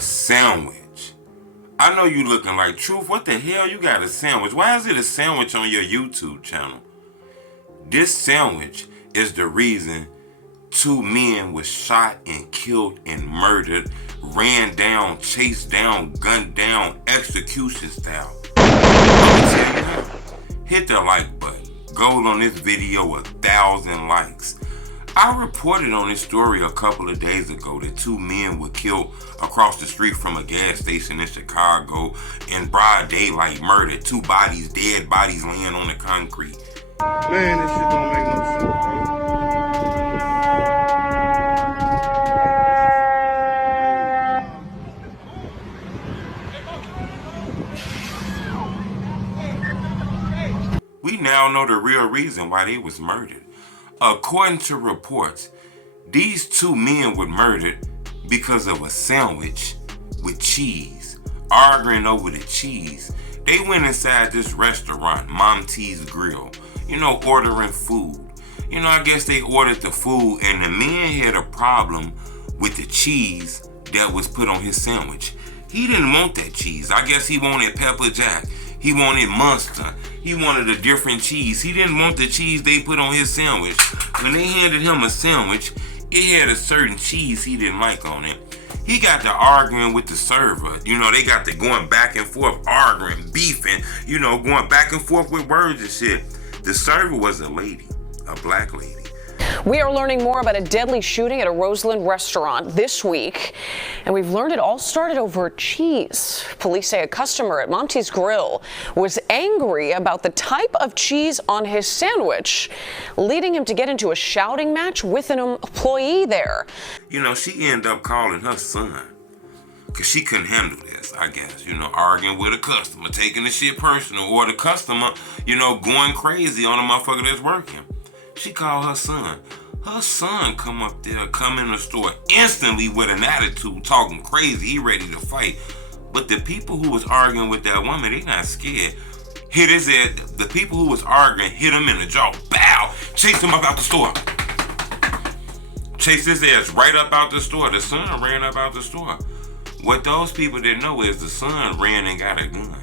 a sandwich. I know you looking like, Truth, what the hell you got a sandwich? Why is it a sandwich on your YouTube channel? This sandwich is the reason 2 men were shot and killed and murdered, ran down, chased down, gunned down, execution style. I'ma tell you now, hit the like button. Goal on this video 1,000 likes. I reported on this story a couple of days ago that 2 men were killed across the street from a gas station in Chicago in broad daylight, murdered. 2 bodies, dead bodies laying on the concrete. Man, this shit don't make no sense, bro. We now know the real reason why they was murdered. According to reports, these 2 men were murdered because of a sandwich with cheese, arguing over the cheese. They went inside this restaurant, Mom T's Grill, ordering food. I guess they ordered the food and the man had a problem with the cheese that was put on his sandwich. He didn't want that cheese. I guess he wanted pepper jack. He wanted Munster. He wanted a different cheese. He didn't want the cheese they put on his sandwich. When they handed him a sandwich, it had a certain cheese he didn't like on it. He got to arguing with the server. They got to going back and forth, arguing, beefing, going back and forth with words and shit. The server was a lady, a black lady. We are learning more about a deadly shooting at a Roseland restaurant this week, and we've learned it all started over cheese. Police say a customer at Mom T's Grill was angry about the type of cheese on his sandwich, leading him to get into a shouting match with an employee there. She ended up calling her son because she couldn't handle this, I guess. Arguing with a customer, taking the shit personal, or the customer, going crazy on a motherfucker that's working. She called her son. Her son come in the store instantly with an attitude, talking crazy. He ready to fight. But the people who was arguing with that woman, they not scared. Hit his head. The people who was arguing hit him in the jaw. Bow! Chased him up out the store. Chased his ass right up out the store. The son ran up out the store. What those people didn't know is the son ran and got a gun.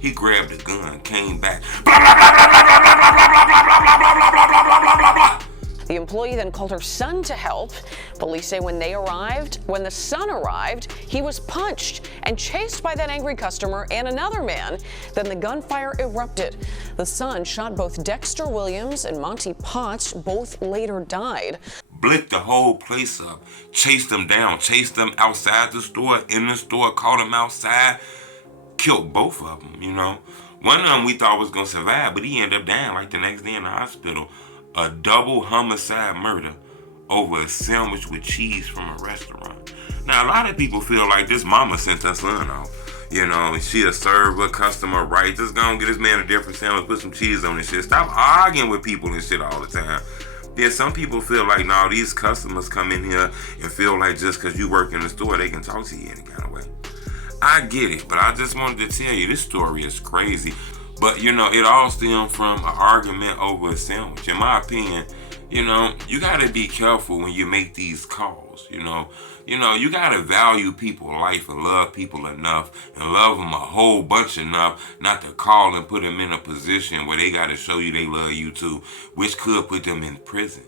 He grabbed the gun, came back. Blah, blah, blah, blah, blah, blah, blah, blah, blah, blah, blah, blah, blah, blah, blah, blah, blah. The employee then called her son to help. Police say when the son arrived, he was punched and chased by that angry customer and another man. Then the gunfire erupted. The son shot both Dexter Williams and Monty Potts. Both later died. Blicked the whole place up, chased them down, chased them outside the store, in the store, caught them outside, killed both of them, One of them we thought was going to survive, but he ended up dying like the next day in the hospital. A double homicide murder over a sandwich with cheese from a restaurant. Now, a lot of people feel like this mama sent her son off. She'll serve a customer right. Just go and get this man a different sandwich, put some cheese on this shit. Stop arguing with people and shit all the time. Yeah, some people feel like, no, these customers come in here and feel like just because you work in the store, they can talk to you any kind of way. I get it, but I just wanted to tell you, this story is crazy. But, it all stemmed from an argument over a sandwich. In my opinion, you got to be careful when you make these calls, you got to value people's life and love people enough and love them a whole bunch enough not to call and put them in a position where they got to show you they love you too, which could put them in prison,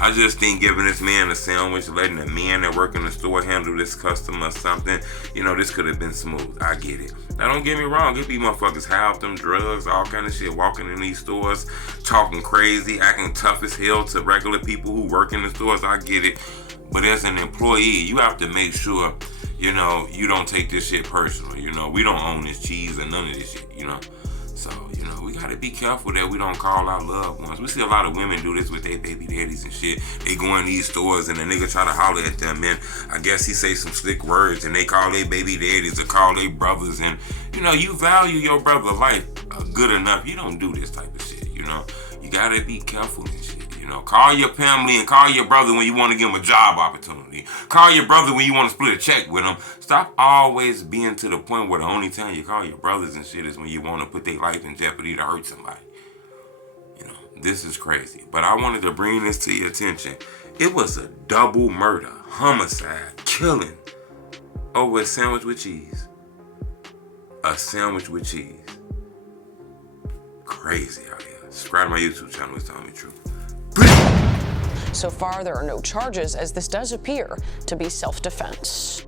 I just think giving this man a sandwich, letting the man that work in the store handle this customer or something, this could have been smooth. I get it. Now, don't get me wrong. It be motherfuckers high off them drugs, all kind of shit, walking in these stores, talking crazy, acting tough as hell to regular people who work in the stores. I get it. But as an employee, you have to make sure, you don't take this shit personal. We don't own this cheese or none of this shit, So, we got to be careful that we don't call our loved ones. We see a lot of women do this with their baby daddies and shit. They go in these stores and the nigga try to holler at them, and I guess he say some slick words and they call their baby daddies or call their brothers, and, you value your brother's life good enough. You don't do this type of shit, You got to be careful and shit. Call your family and call your brother when you want to give him a job opportunity. Call your brother when you want to split a check with him. Stop always being to the point where the only time you call your brothers and shit is when you want to put their life in jeopardy to hurt somebody. This is crazy. But I wanted to bring this to your attention. It was a double murder, homicide, killing over a sandwich with cheese. A sandwich with cheese. Crazy out here. Subscribe to my YouTube channel. It's telling me the truth. So far, there are no charges, as this does appear to be self-defense.